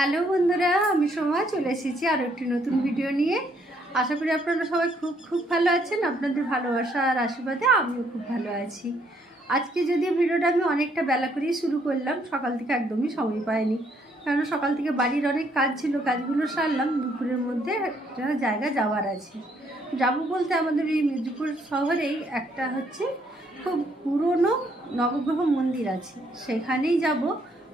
Hello বন্ধুরা, আমি সোমা চলে এসেছি আরও একটি নতুন ভিডিও নিয়ে। আশা করি আপনারা সবাই খুব ভালো আছেন। আপনাদের ভালোবাসা আর আশীর্বাদে আমিও খুব ভালো আছি। আজকে যদিও ভিডিওটা আমি অনেকটা বেলা করেই শুরু করলাম, সকাল থেকে একদমই সময় পাইনি, কারণ সকাল থেকে বাড়ির অনেক কাজ ছিল, কাজগুলো সারলাম। দুপুরের মধ্যে একটা জায়গা যাওয়ার আছে। যাবো বলতে আমাদের এই মেদিনীপুর শহরেই একটা হচ্ছে খুব পুরনো নবগ্রহ মন্দির আছে, সেখানেই যাব।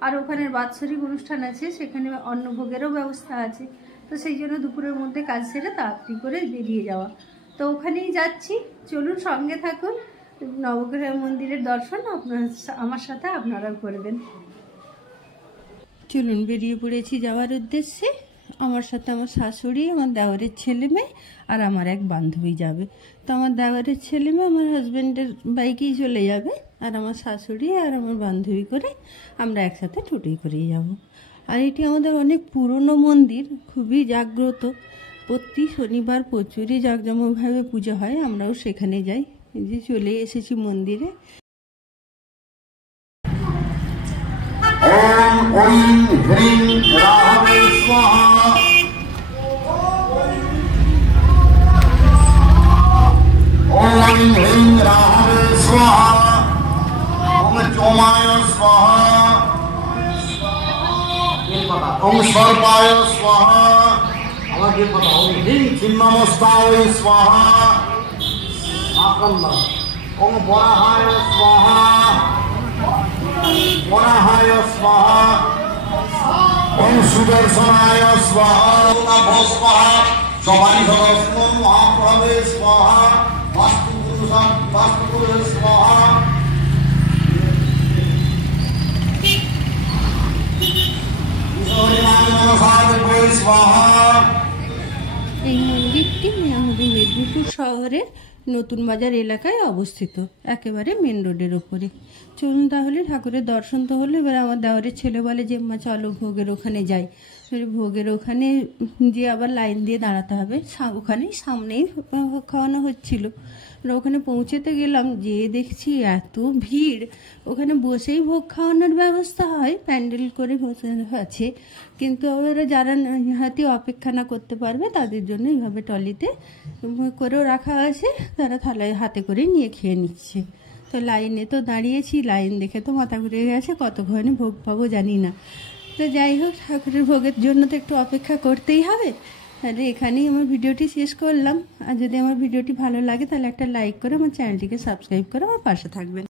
আর ওখানের বাৎসরিক অনুষ্ঠান আছে, সেখানে অন্নভোগেরও ব্যবস্থা আছে। তো সেই জন্য দুপুরের মধ্যে কাজ সেরে তাড়াতাড়ি করে বেরিয়ে যাওয়া। তো ওখানেই যাচ্ছি, চলুন সঙ্গে থাকুন। নবগ্রহ মন্দিরের দর্শন আমার সাথে আপনারাও করবেন। চলুন, বেরিয়ে পড়েছি যাওয়ার উদ্দেশ্যে। আমার সাথে আমার শাশুড়ি, আমার দেওরের ছেলে মেয়ে আর আমার এক বান্ধবী যাবে। তো আমার দেওরের ছেলে মেয়ে আমার হাজব্যান্ডের বাইকেই চলে যাবে, আর আমার শাশুড়ি আর আমার বান্ধবী করে আমরা একসাথে টোটোই করেই যাব। আর এটি আমাদের অনেক পুরনো মন্দির, খুবই জাগ্রত। প্রতি শনিবার প্রচুরই জাঁকজমকভাবে পুজো হয়, আমরাও সেখানে যাই। এই যে চলে এসেছি মন্দিরে। ओम ह्रीं राहवे स्वाहा ओम ह्रीं राहवे स्वाहा ओम चोमाय स्वाहा ओम सर्पाय स्वाहा ओम ह्रीं छिन्नमस्ताय स्वाहा ओम वराहाय स्वाहा वराहाय स्वाहा ओम सुदर्शनाय स्वाहा नमो स्वाहा सवारी सरस्वती महाप्रभवे स्वाहा वास्तुपुरुषे स्वाहा ईश्वरीमानसादिवे स्वाहा। এই মন্দিরটি আমাদের মেদিনীপুর শহরের নতুন বাজার এলাকায় অবস্থিত, একেবারে মেন রোডের ওপরে। চলুন তাহলে, ঠাকুরের দর্শন তো হলো। এবার আমার দেওরের ছেলে বলে যে মা চলো ভোগের ওখানে যাই। ভোগের ওখানে গিয়ে আবার লাইন দিয়ে দাঁড়াতে হবে, ওখানেই সামনেই ভোগ খাওয়ানো হচ্ছিল। ওখানে পৌঁছতে গেলাম, যে দেখছি এত ভিড়। ওখানে বসেই ভোগ খাওয়ানোর ব্যবস্থা হয়, প্যান্ডেল করে বসে আছে, কিন্তু ওরা যারা হাতে অপেক্ষা না করতে পারবে তাদের জন্য এইভাবে টলিতে করেও রাখা আছে, তারা থালায় হাতে করে নিয়ে খেয়ে নিচ্ছে। তো লাইনে তো দাঁড়িয়েছি, লাইন দেখে তো মাথা ঘুরে গেছে, কতক্ষণে ভোগ পাবো জানি না। তো যাই হোক, ঠাকুরের ভোগের জন্য তো একটু অপেক্ষা করতেই হবে। তাহলে এখানেই আমার ভিডিওটি শেষ করলাম। আর যদি আমার ভিডিওটি ভালো লাগে তাহলে একটা লাইক করে আমার চ্যানেলটিকে সাবস্ক্রাইব করে আমার পাশে থাকবেন।